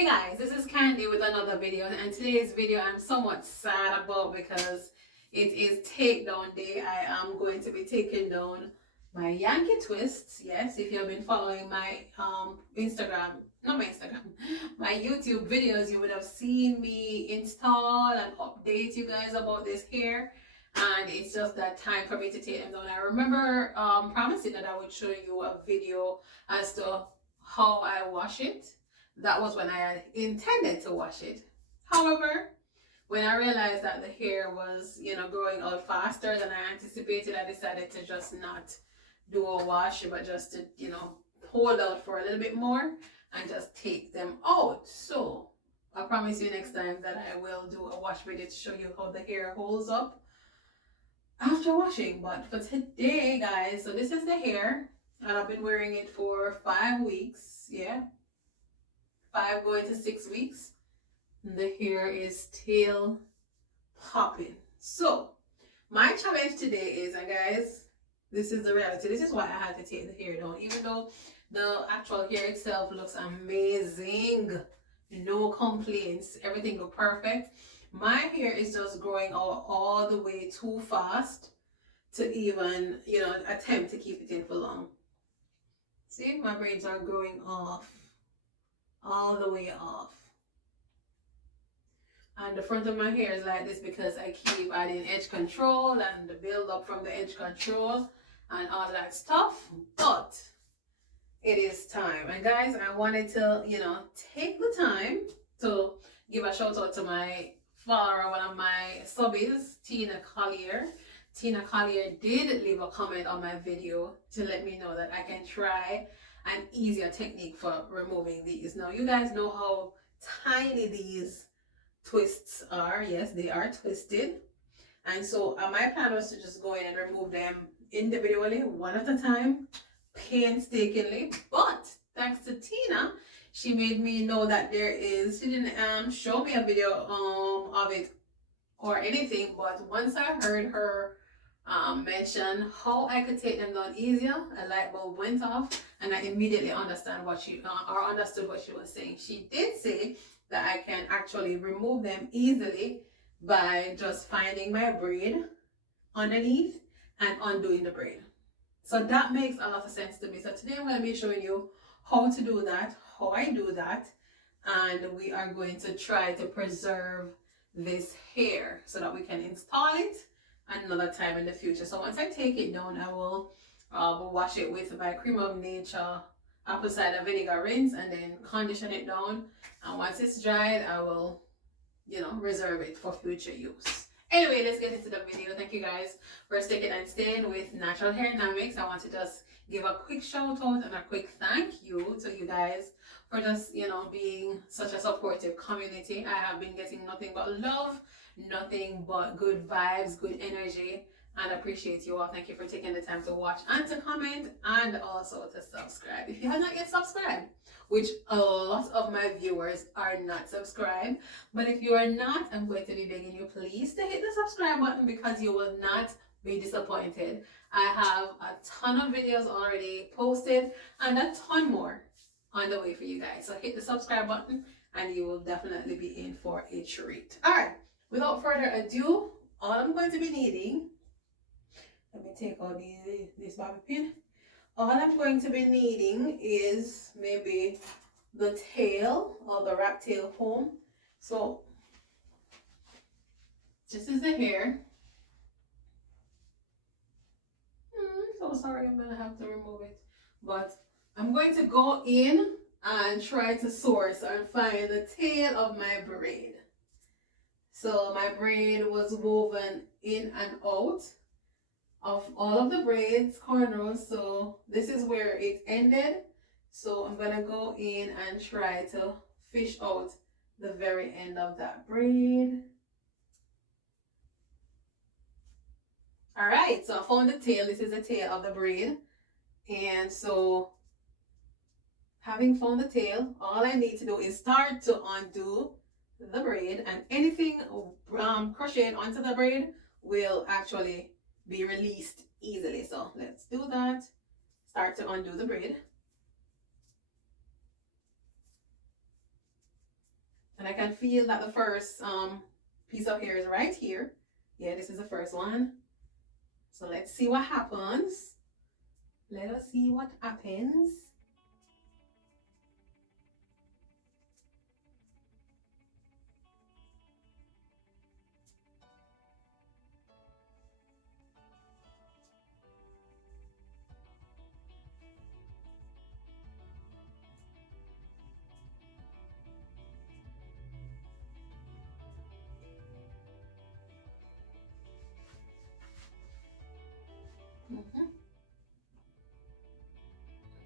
Hey guys, this is Candy with another video, and today's video I'm somewhat sad about because it is takedown day. I am going to be taking down my Yanky Twists. Yes, if you've been following my my YouTube videos, you would have seen me install and update you guys about this hair, and it's just that time for me to take them down. I remember promising that I would show you a video as to how I wash it. That was when I had intended to wash it. However, when I realized that the hair was, growing out faster than I anticipated, I decided to just not do a wash, but just to, hold out for a little bit more and just take them out. So I promise you next time that I will do a wash video to show you how the hair holds up after washing. But for today, guys, so this is the hair, and I've been wearing it for 5 weeks. Yeah. 5 going to 6 weeks. The hair is still popping. So my challenge today is, and guys, this is the reality. This is why I had to take the hair down, even though the actual hair itself looks amazing, no complaints, everything looks perfect. My hair is just growing out all the way too fast to even, attempt to keep it in for long. See, my braids are growing off, all the way off, and the front of my hair is like this because I keep adding edge control and the build up from the edge control and all that stuff. But it is time, and guys, I wanted to take the time to give a shout out to my follower, one of my subbies, Tina Collier did leave a comment on my video to let me know that I can try an easier technique for removing these. Now, you guys know how tiny these twists are. Yes, they are twisted, and so my plan was to just go in and remove them individually, one at a time, painstakingly. But thanks to Tina, she made me know that she didn't show me a video of it or anything, but once I heard her mention how I could take them down easier, a light bulb went off, and I immediately understood what she was saying. She did say that I can actually remove them easily by just finding my braid underneath and undoing the braid. So that makes a lot of sense to me. So today I'm going to be showing you how to do that, how I do that, and we are going to try to preserve this hair so that we can install it another time in the future. So once I take it down, I will wash it with my Cream of Nature apple cider vinegar rinse and then condition it down. And once it's dried, I will, reserve it for future use. Anyway, let's get into the video. Thank you guys for sticking and staying with Natural Hair Dynamics. I want to just give a quick shout out and a quick thank you to you guys for just, being such a supportive community. I have been getting nothing but love, nothing but good vibes, good energy, and appreciate you all. Thank you for taking the time to watch and to comment and also to subscribe. If you have not yet subscribed, which a lot of my viewers are not subscribed, but if you are not, I'm going to be begging you please to hit the subscribe button because you will not be disappointed. I have a ton of videos already posted and a ton more on the way for you guys. So hit the subscribe button and you will definitely be in for a treat. All right, without further ado, all I'm going to be needing, let me take out this bobby pin. All I'm going to be needing is maybe the tail or the rat tail comb. So this is the hair. So sorry, I'm gonna have to remove it, but I'm going to go in and try to source and find the tail of my braid. So my braid was woven in and out of all of the braids, cornrows, so this is where it ended. So I'm gonna go in and try to fish out the very end of that braid. All right, so I found the tail. This is the tail of the braid, and so having found the tail, all I need to do is start to undo the braid, and anything crocheted onto the braid will actually be released easily. So let's do that. Start to undo the braid. And I can feel that the first piece of hair is right here. Yeah, this is the first one. So let's see what happens. Let us see what happens.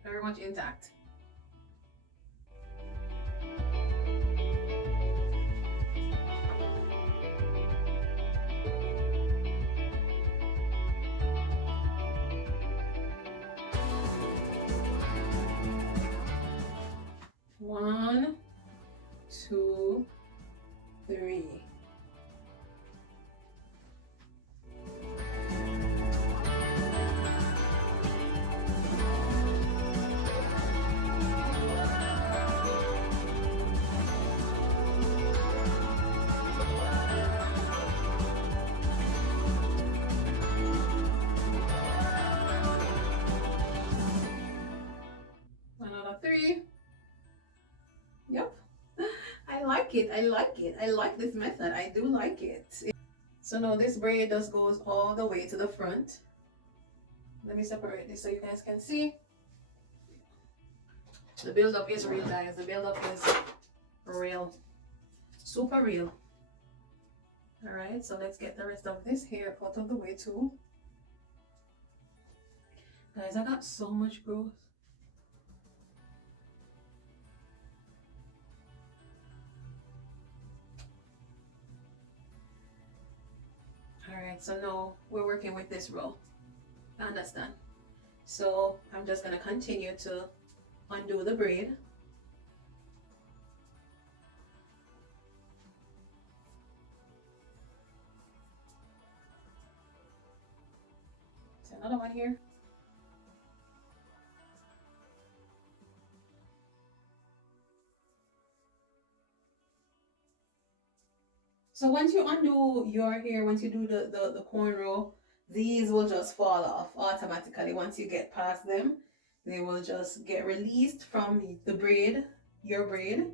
Very much intact. One, two, three. Another three. Yep. I like it. I like it. I like this method. I do like it. So now this braid just goes all the way to the front. Let me separate this so you guys can see. The build-up is real, guys. The build-up is real. Super real. Alright, so let's get the rest of this hair out of the way too. Guys, I got so much growth. Alright, so now we're working with this row. I understand. So I'm just going to continue to undo the braid. There's another one here. So once you undo your hair, once you do the cornrow, these will just fall off automatically. Once you get past them, they will just get released from the braid, your braid,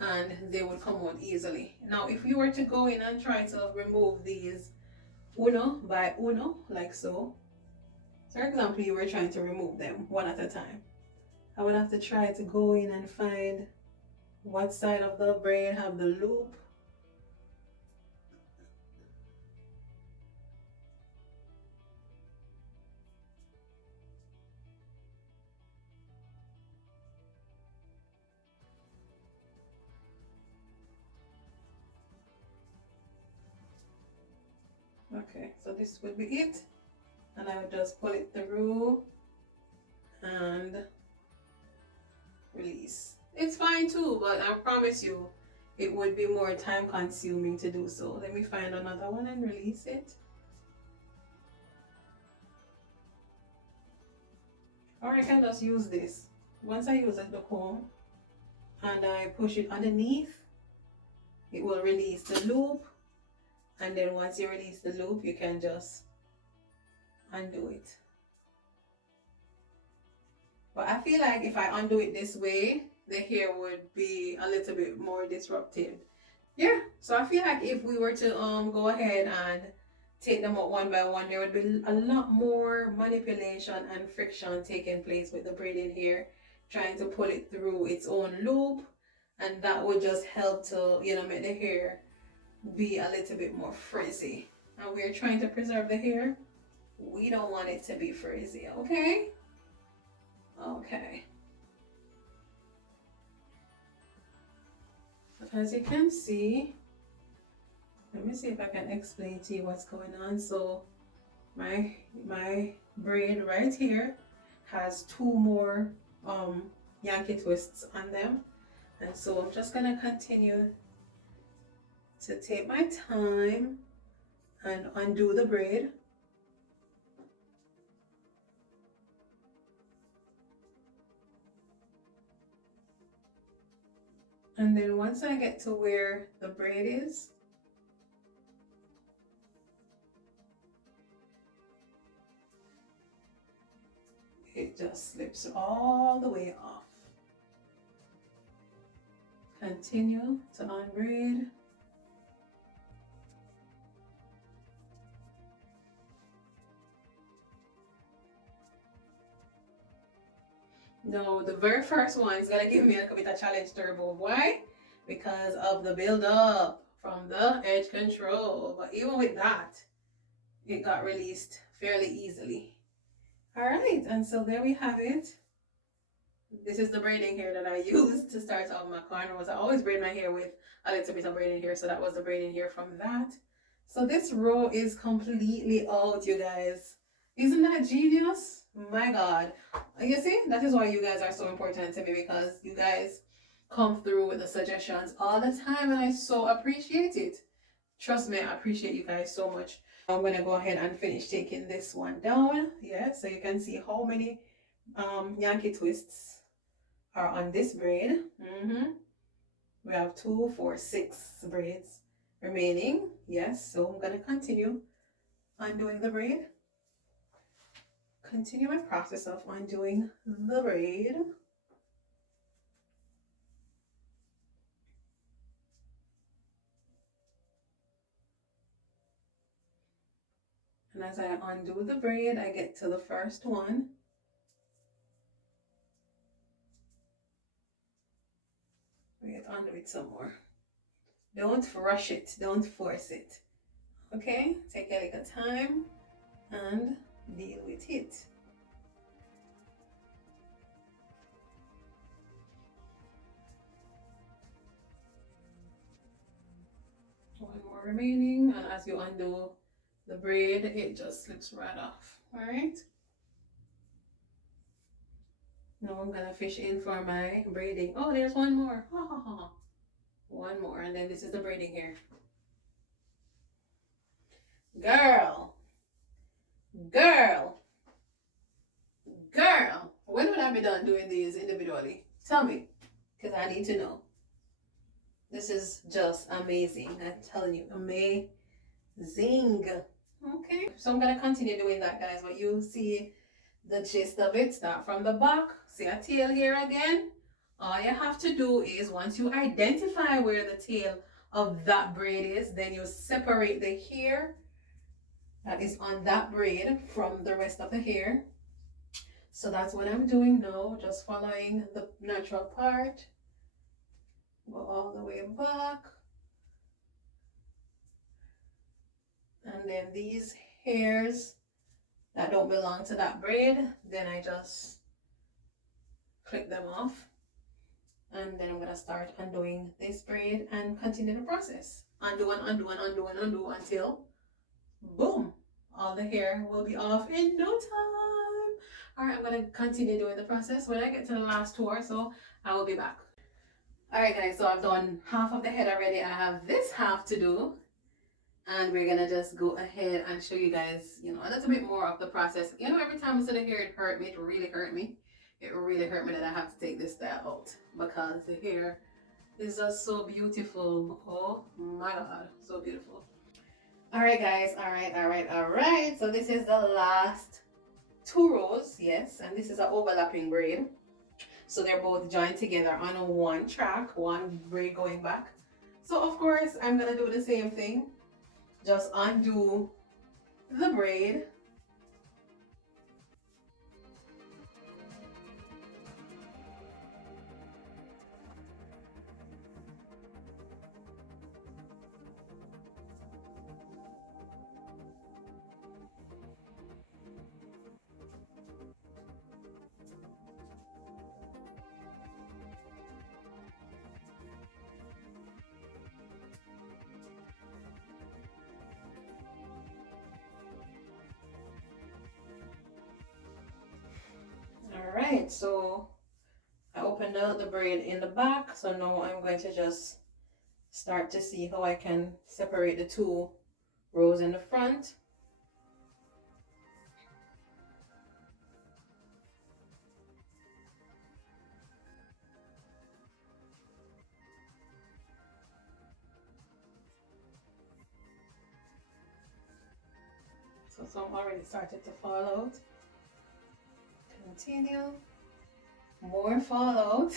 and they will come out easily. Now, if you were to go in and try to remove these uno by uno, like so, for example, you were trying to remove them one at a time, I would have to try to go in and find what side of the braid have the loop. Okay, so this will be it, and I will just pull it through and release. It's fine too, but I promise you it would be more time consuming to do so. Let me find another one and release it. Or I can just use this. Once I use the comb and I push it underneath, it will release the loop. And then once you release the loop, you can just undo it. But I feel like if I undo it this way, the hair would be a little bit more disrupted. Yeah, so I feel like if we were to go ahead and take them out one by one, there would be a lot more manipulation and friction taking place with the braided hair, trying to pull it through its own loop, and that would just help to, you know, make the hair be a little bit more frizzy. And we're trying to preserve the hair. We don't want it to be frizzy, okay? Okay. As you can see, let me see if I can explain to you what's going on. So my braid right here has two more Yanky twists on them, and so I'm just gonna continue to take my time and undo the braid. And then once I get to where the braid is, it just slips all the way off. Continue to unbraid. No, the very first one is gonna give me a little bit of challenge turbo. Why? Because of the build up from the edge control. But even with that, it got released fairly easily. All right, and so there we have it. This is the braiding hair that I used to start off my cornrows. I always braid my hair with a little bit of braiding hair, so that was the braiding hair from that. So this row is completely out, you guys. Isn't that genius? My God. You see, that is why you guys are so important to me, because you guys come through with the suggestions all the time, and I so appreciate it. Trust me, I appreciate you guys so much. I'm gonna go ahead and finish taking this one down. Yeah, so you can see how many Yanky twists are on this braid. We have 2, 4, 6 braids remaining. Yes, so I'm gonna continue undoing the braid. Continue my process of undoing the braid. And as I undo the braid, I get to the first one. Undo it some more. Don't rush it, don't force it. Okay, take a little time and deal with it. One more remaining, and as you undo the braid, it just slips right off. All right. Now I'm gonna fish in for my braiding. Oh, there's one more. One more, and then this is the braiding here. Girl, girl, girl. When would I be done doing these individually? Tell me, because I need to know. This is just amazing. I'm telling you, amazing. Okay, so I'm gonna continue doing that, guys, but you see the gist of it. Start from the back. See a tail here again. All you have to do is, once you identify where the tail of that braid is, then you separate the hair that is on that braid from the rest of the hair. So that's what I'm doing now, just following the natural part. Go all the way back. And then these hairs that don't belong to that braid, then I just clip them off. And then I'm gonna start undoing this braid and continue the process. Undo and undo and undo and undo until boom, all the hair will be off in no time. All right, I'm gonna continue doing the process. When I get to the last 2 or so, I will be back. All right, guys, so I've done half of the head already. I have this half to do, and we're gonna just go ahead and show you guys, you know, a little bit more of the process. You know, every time I sit here, it hurt me. It really hurt me. It really hurt me that I have to take this style out, because the hair is just so beautiful. Oh my God, so beautiful. All right, guys. All right. So this is the last 2 rows, yes, and this is an overlapping braid. So they're both joined together on a one track, one braid going back. So of course, I'm gonna do the same thing. Just undo the braid. All right, so I opened out the braid in the back. So now I'm going to just start to see how I can separate the 2 rows in the front. So some already started to fall out. Continue. More fall out.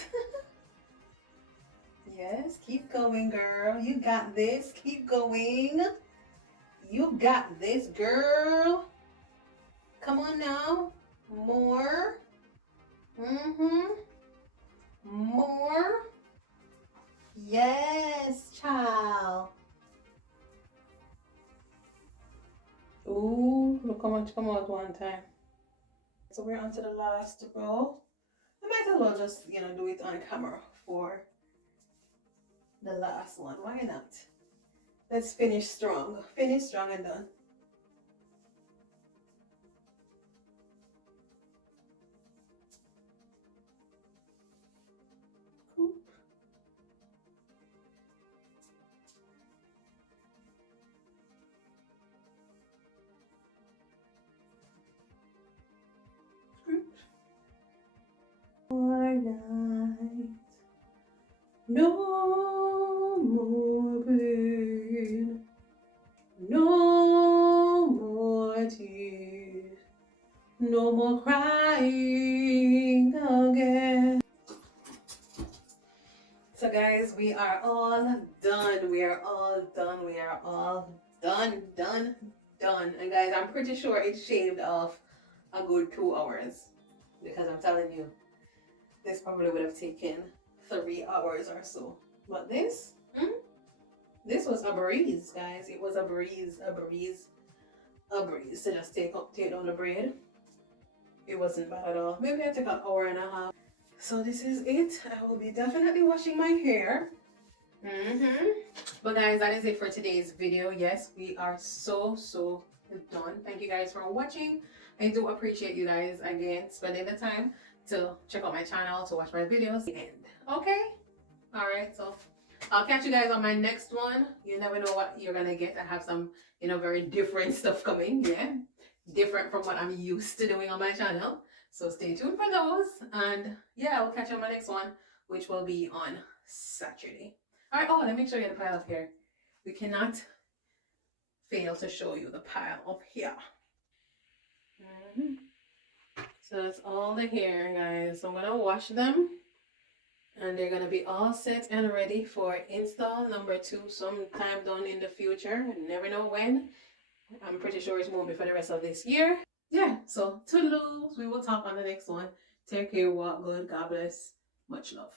Yes, keep going, girl. You got this. Keep going. You got this, girl. Come on now. More. More. Yes, child. Ooh, look how much come out one time. So we're on to the last row. I might as well just, do it on camera for the last one. Why not? Let's finish strong. Finish strong and done. Cool. More night, no more pain, no more tears, no more crying again. So guys, we are all done. We are all done. We are all done. And guys, I'm pretty sure it shaved off a good 2 hours, because I'm telling you, this probably would have taken 3 hours or so. But this was a breeze, guys. It was a breeze to just take down the braid. It wasn't bad at all. Maybe I took an hour and a half. So this is it. I will be definitely washing my hair. But guys, that is it for today's video. Yes, we are so done. Thank you guys for watching. I do appreciate you guys again spending the time to check out my channel, to watch my videos. Okay? Alright, so I'll catch you guys on my next one. You never know what you're gonna get. I have some, very different stuff coming. Yeah, different from what I'm used to doing on my channel. So stay tuned for those. And yeah, I'll catch you on my next one, which will be on Saturday. Alright, let me show you the pile up here. We cannot fail to show you the pile up here. So that's all the hair, guys. So I'm gonna wash them, and they're gonna be all set and ready for install number 2 sometime down in the future. Never know when. I'm pretty sure it won't be for the rest of this year. Yeah, so toodaloo. We will talk on the next one. Take care, walk good, God bless, much love.